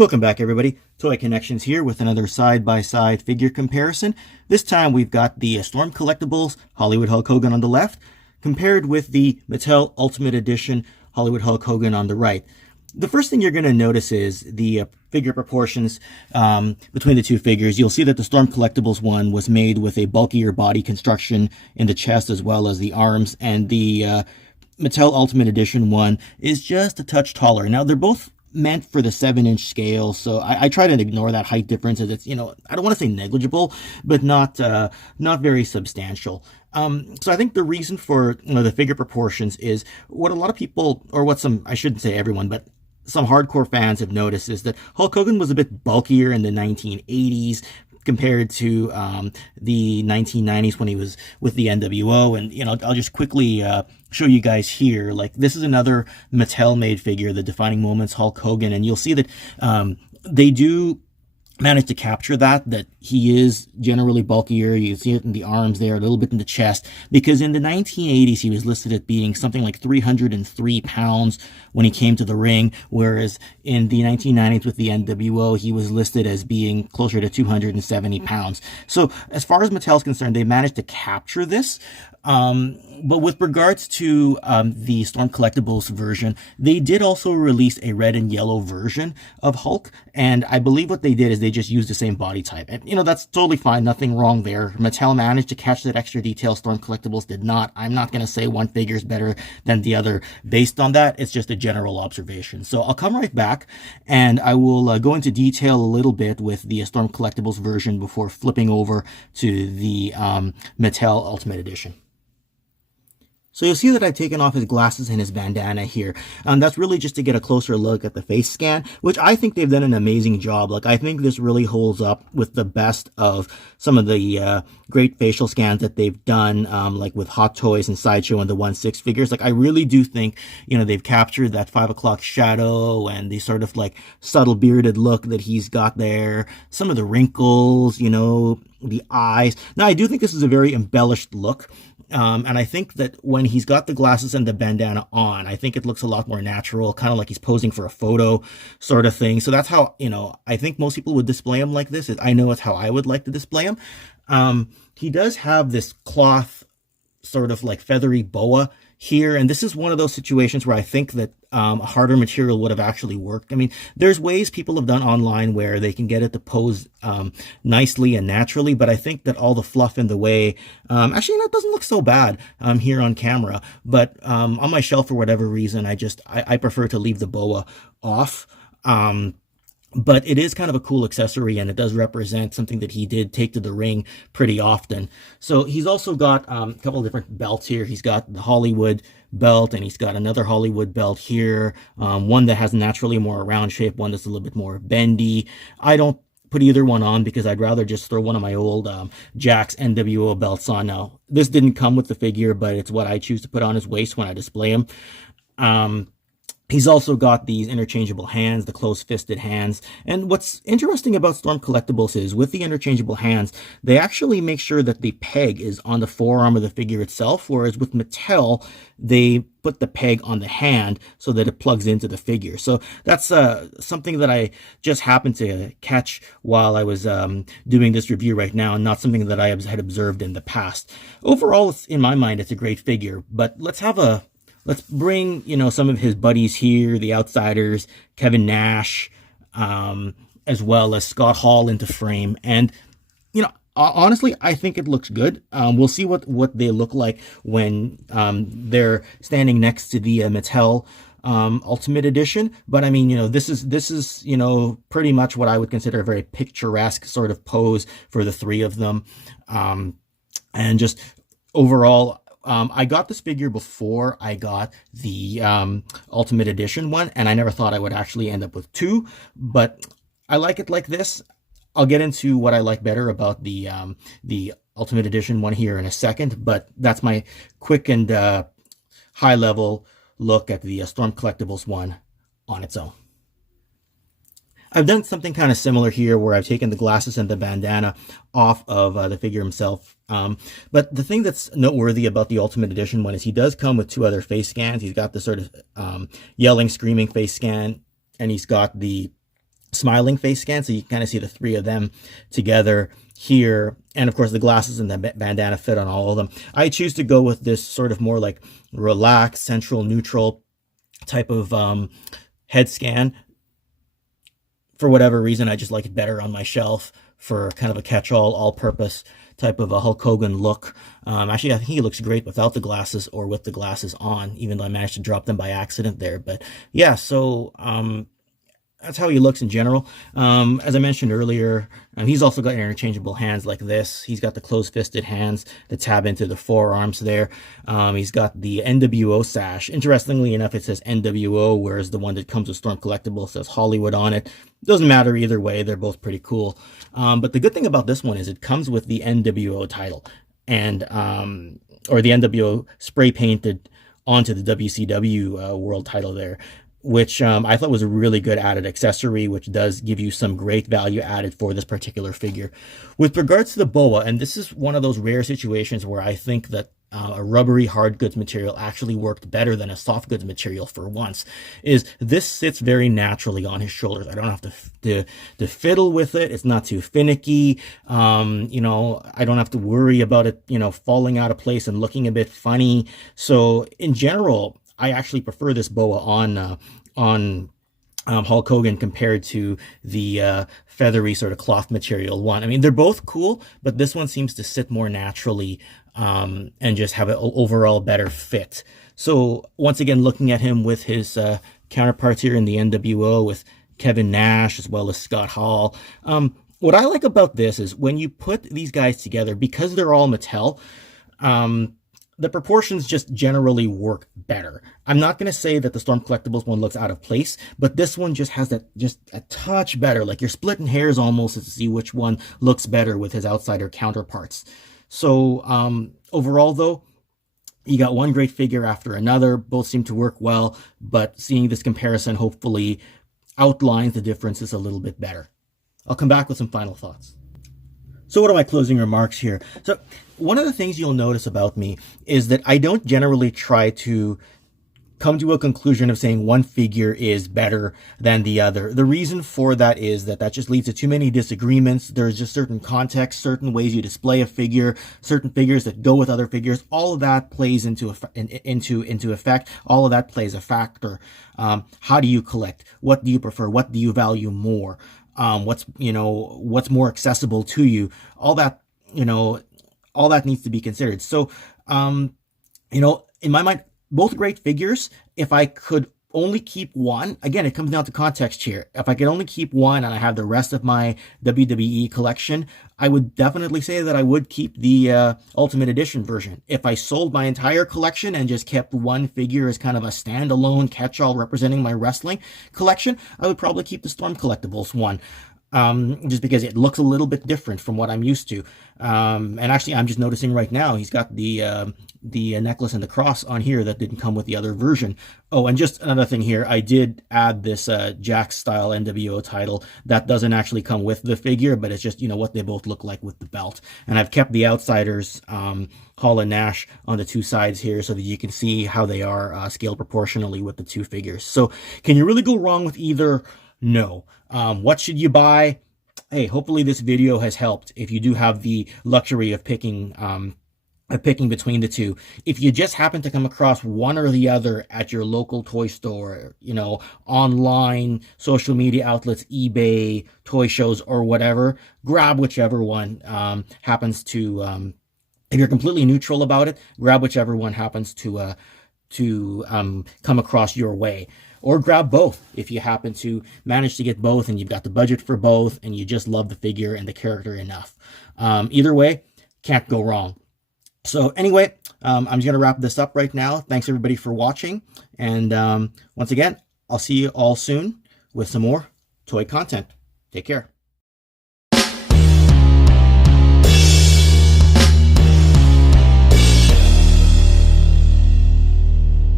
Welcome back, everybody. Toy Connections here with another side-by-side figure comparison. This time we've got the Storm Collectibles Hollywood Hulk Hogan on the left, compared with the Mattel Ultimate Edition Hollywood Hulk Hogan on the right. The first thing you're going to notice is the figure proportions between the two figures. You'll see that the Storm Collectibles one was made with a bulkier body construction in the chest as well as the arms, and the Mattel Ultimate Edition one is just a touch taller. Now, they're both meant for the 7-inch scale, so I try to ignore that height difference, as it's, I don't want to say negligible, but not very substantial. So I think the reason for the figure proportions is what a lot of people, or what some, I shouldn't say everyone, but some hardcore fans have noticed, is that Hulk Hogan was a bit bulkier in the 1980s compared to the 1990s when he was with the NWO. And I'll just quickly show you guys here. Like, this is another Mattel made figure, the Defining Moments Hulk Hogan, and you'll see that they do managed to capture that he is generally bulkier. You see it in the arms there, a little bit in the chest, because in the 1980s he was listed at being something like 303 pounds when he came to the ring, whereas in the 1990s with the NWO he was listed as being closer to 270 pounds. So as far as Mattel's concerned, they managed to capture this. But with regards to the Storm Collectibles version, they did also release a red and yellow version of Hulk, and I believe what they did is they just used the same body type. And, that's totally fine, nothing wrong there. Mattel managed to catch that extra detail, Storm Collectibles did not. I'm not going to say one figure is better than the other based on that. It's just a general observation. So I'll come right back, and I will go into detail a little bit with the Storm Collectibles version before flipping over to the Mattel Ultimate Edition. So you'll see that I've taken off his glasses and his bandana here. That's really just to get a closer look at the face scan, which I think they've done an amazing job. Like, I think this really holds up with the best of some of the great facial scans that they've done, like with Hot Toys and Sideshow and the 1/6 figures. Like, I really do think, they've captured that 5 o'clock shadow and the sort of like subtle bearded look that he's got there. Some of the wrinkles, the eyes. Now, I do think this is a very embellished look. And I think that when he's got the glasses and the bandana on, I think it looks a lot more natural, kind of like he's posing for a photo sort of thing. So that's how, I think most people would display him like this. I know it's how I would like to display him. He does have this cloth sort of like feathery boa here, and this is one of those situations where I think that a harder material would have actually worked. I mean, there's ways people have done online where they can get it to pose nicely and naturally, but I think that all the fluff in the way, actually, it doesn't look so bad here on camera, but on my shelf, for whatever reason, I prefer to leave the boa off. But it is kind of a cool accessory, and it does represent something that he did take to the ring pretty often. So he's also got a couple of different belts here. He's got the Hollywood belt, and he's got another Hollywood belt here. One that has naturally more round shape, one that's a little bit more bendy. I don't put either one on because I'd rather just throw one of my old Jack's NWO belts on. Now, this didn't come with the figure, but it's what I choose to put on his waist when I display him. He's also got these interchangeable hands, the close-fisted hands. And what's interesting about Storm Collectibles is with the interchangeable hands, they actually make sure that the peg is on the forearm of the figure itself, whereas with Mattel, they put the peg on the hand so that it plugs into the figure. So that's something that I just happened to catch while I was doing this review right now, and not something that I had observed in the past. Overall, in my mind, it's a great figure, but let's bring, some of his buddies here, the Outsiders, Kevin Nash, as well as Scott Hall into frame. And, honestly, I think it looks good. We'll see what they look like when they're standing next to the Mattel Ultimate Edition. But I mean, this is pretty much what I would consider a very picturesque sort of pose for the three of them. And just overall, I got this figure before I got the Ultimate Edition one, and I never thought I would actually end up with two, but I like it like this. I'll get into what I like better about the Ultimate Edition one here in a second, but that's my quick and high-level look at the Storm Collectibles one on its own. I've done something kind of similar here where I've taken the glasses and the bandana off of the figure himself. But the thing that's noteworthy about the Ultimate Edition one is he does come with two other face scans. He's got the sort of yelling, screaming face scan, and he's got the smiling face scan, so you can kind of see the three of them together here. And of course the glasses and the bandana fit on all of them. I choose to go with this sort of more like relaxed, central, neutral type of head scan. For whatever reason, I just like it better on my shelf for kind of a catch-all, all-purpose type of a Hulk Hogan look. Actually, I think he looks great without the glasses or with the glasses on, even though I managed to drop them by accident there. But yeah, so that's how he looks in general. As I mentioned earlier, he's also got interchangeable hands like this. He's got the closed-fisted hands that tab into the forearms there. He's got the NWO sash. Interestingly enough, it says NWO, whereas the one that comes with Storm Collectibles says Hollywood on it. Doesn't matter either way. They're both pretty cool. But the good thing about this one is it comes with the NWO title, and or the NWO spray painted onto the WCW world title there, which I thought was a really good added accessory, which does give you some great value added for this particular figure. With regards to the boa, and this is one of those rare situations where I think that a rubbery hard goods material actually worked better than a soft goods material for once, is this sits very naturally on his shoulders. I don't have to fiddle with it. It's not too finicky. You know, I don't have to worry about it, you know, falling out of place and looking a bit funny. So in general, I actually prefer this boa on Hulk Hogan compared to the feathery sort of cloth material one. I mean, they're both cool, but this one seems to sit more naturally and just have an overall better fit. So once again, looking at him with his counterparts here in the NWO with Kevin Nash as well as Scott Hall. What I like about this is when you put these guys together, because they're all Mattel, the proportions just generally work better. I'm not going to say that the Storm Collectibles one looks out of place, but this one just has that just a touch better. Like you're splitting hairs almost to see which one looks better with his outsider counterparts. So overall though, you got one great figure after another. Both seem to work well, but seeing this comparison hopefully outlines the differences a little bit better. I'll come back with some final thoughts. So what are my closing remarks here? So one of the things you'll notice about me is that I don't generally try to come to a conclusion of saying one figure is better than the other. The reason for that is that just leads to too many disagreements. There's just certain context, certain ways you display a figure, certain figures that go with other figures. All of that plays into effect. All of that plays a factor. How do you collect? What do you prefer? What do you value more? What's more accessible to you? All that, all that needs to be considered. So, in my mind, both great figures. If I could only keep one, again, it comes down to context here. If I could only keep one and I have the rest of my WWE collection, I would definitely say that I would keep the Ultimate Edition version. If I sold my entire collection and just kept one figure as kind of a standalone catch-all representing my wrestling collection, I would probably keep the Storm Collectibles one. Just because it looks a little bit different from what I'm used to. And actually, I'm just noticing right now, he's got the necklace and the cross on here that didn't come with the other version. Oh, and just another thing here, I did add this Jax style NWO title that doesn't actually come with the figure, but it's just, what they both look like with the belt. And I've kept the outsiders, Hall and Nash, on the two sides here so that you can see how they are scaled proportionally with the two figures. So can you really go wrong with either? No. What should you buy? Hey, hopefully this video has helped if you do have the luxury of picking between the two. If you just happen to come across one or the other at your local toy store, online, social media outlets, eBay, toy shows, or whatever, grab whichever one happens to, if you're completely neutral about it, grab whichever one happens to come across your way. Or grab both if you happen to manage to get both and you've got the budget for both and you just love the figure and the character enough. Either way, can't go wrong. So anyway, I'm just going to wrap this up right now. Thanks everybody for watching. And once again, I'll see you all soon with some more toy content. Take care.